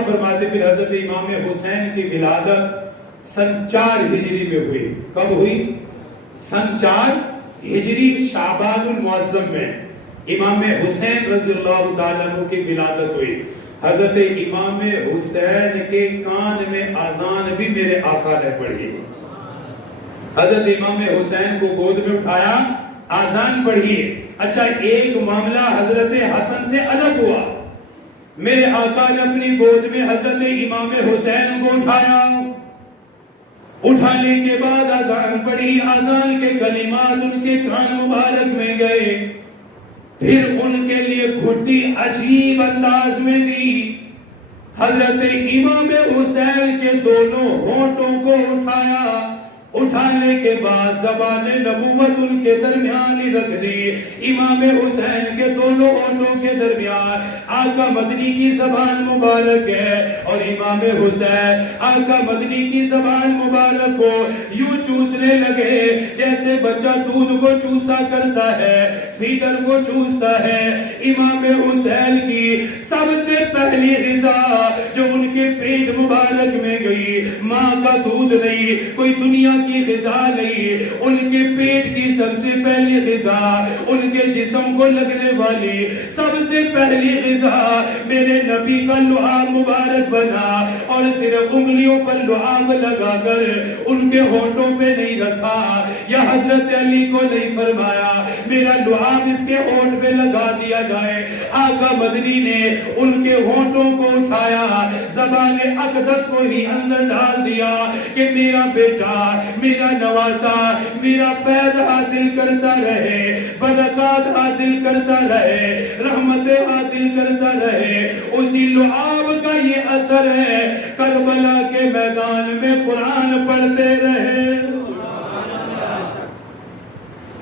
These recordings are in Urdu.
آپ فرماتے پھر حضرت امام حسین کی ولادت سن 4 ہجری میں ہوئی. کب ہوئی؟ سن 4 ہجری شعبان المعظم میں امام حسین رضی اللہ تعالیٰ عنہ کی ولادت ہوئی. حضرت امام حسین کے کان میں اذان بھی میرے آقا نے پڑھی. حضرت امام حسین کو گود میں اٹھایا، اذان پڑھی. اچھا ایک معاملہ حضرت حسن سے الگ ہوا. میرے آقا نے اپنی گود میں حضرت امام حسین کو اٹھایا. اٹھانے کے بعد اذان پڑھی. اذان کے کلمات ان کے کان مبارک میں گئے. پھر ان کے لیے گھٹی عجیب انداز میں دی. حضرت امام حسین کے دونوں ہونٹوں کو اٹھایا. اٹھانے کے بعد زبان نبوت ان کے درمیان ہی رکھ دی. امام حسین کے دونوں ہونٹوں کے درمیان آقا مدنی کی زبان مبارک ہے، اور امام حسین آقا مدنی کی زبان مبارک کو یوں چوسنے لگے جیسے بچہ دودھ کو چوسا کرتا ہے، فیڈر کو چوستا ہے. امام حسین کی سب سے پہلی غذا جو ان کے پیٹ مبارک میں گئی، ماں کا دودھ نہیں، کوئی دنیا کی غذا نہیں، ان کے پیٹ کی سب سے پہلی غذا، ان کے جسم کو لگنے والی سب سے پہلی غذا میرے نبی کا لعاب مبارک بنا، اور صرف انگلیوں پر لعاب لگا کر ان کے ہونٹوں پہ نہیں رکھا، یا حضرت علی کو نہیں فرمایا میرا لعاب اس کے ہونٹ پہ لگا دیا جائے. آقا مدنی نے ان کے ہونٹوں کو اٹھایا، زبان اقدس کو ہی اندر ڈال دیا کہ میرا بیٹا، میرا نواسا، میرا فیض حاصل کرتا رہے، برکات حاصل کرتا رہے، رحمت حاصل کرتا رہے. اسی لعاب کا یہ اثر ہے، کربلا کے میدان میں قرآن پڑھتے رہے.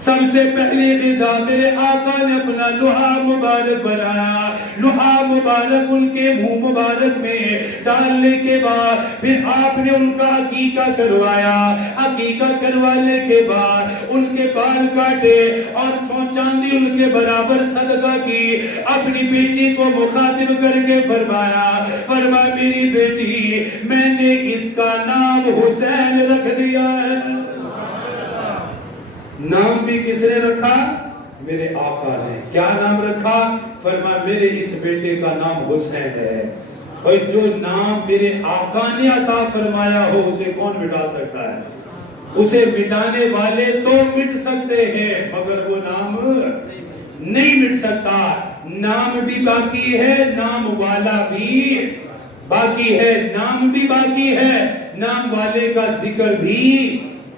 سب سے پہلی غذا میرے آقا نے اپنا لعاب مبارک بنایا. لعاب مبارک ان کے منہ مبارک میں ڈالنے کے بعد پھر آپ نے ان کا عقیقہ کروایا. عقیقہ کروانے کے بعد ان کے بال کاٹے اور چاندی ان کے برابر صدقہ کی. اپنی بیٹی کو مخاطب کر کے فرمایا میری بیٹی، میں نے اس کا نام حسین رکھ دیا ہے. نام بھی کس نے رکھا؟ میرے آقا نے. کیا نام رکھا؟ فرمایا میرے اس بیٹے کا نام حسین ہے. اور جو نام میرے آقا نے عطا فرمایا ہو اسے کون مٹا سکتا ہے؟ اسے مٹانے والے تو مٹ سکتے ہیں مگر وہ نام نہیں مٹ سکتا. نام بھی باقی ہے، نام والا بھی باقی ہے، نام بھی باقی ہے، نام والے کا ذکر بھی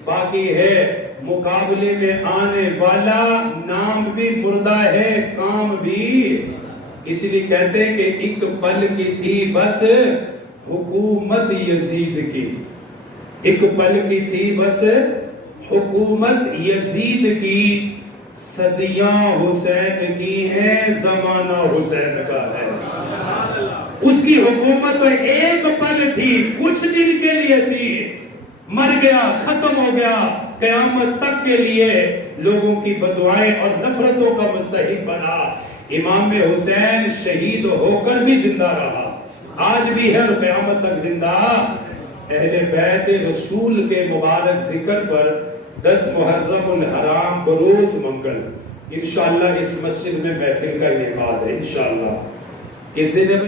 باقی ہے. مقابلے میں آنے والا نام بھی مردہ ہے، کام بھی. اس لیے کہتے ہیں کہ ایک پل کی تھی بس حکومت یزید کی. ایک پل کی تھی بس حکومت یزید کی. صدیاں حسین کی ہیں، زمانہ حسین کا ہے. اس کی حکومت ایک پل تھی، کچھ دن کے لیے تھی، مر گیا، ختم ہو گیا. قیامت تک کے لیے لوگوں کی بددعائیں اور نفرتوں کا مستحق بنا. امام حسین شہید ہو کر بھی زندہ رہا، آج بھی ہے اور قیامت تک زندہ. اہل بیت رسول کے مبارک ذکر پر 10 محرم الحرام بروز منگل انشاءاللہ اس مسجد میں محفل کا انعقاد ہے. انشاءاللہ کس دن ہے؟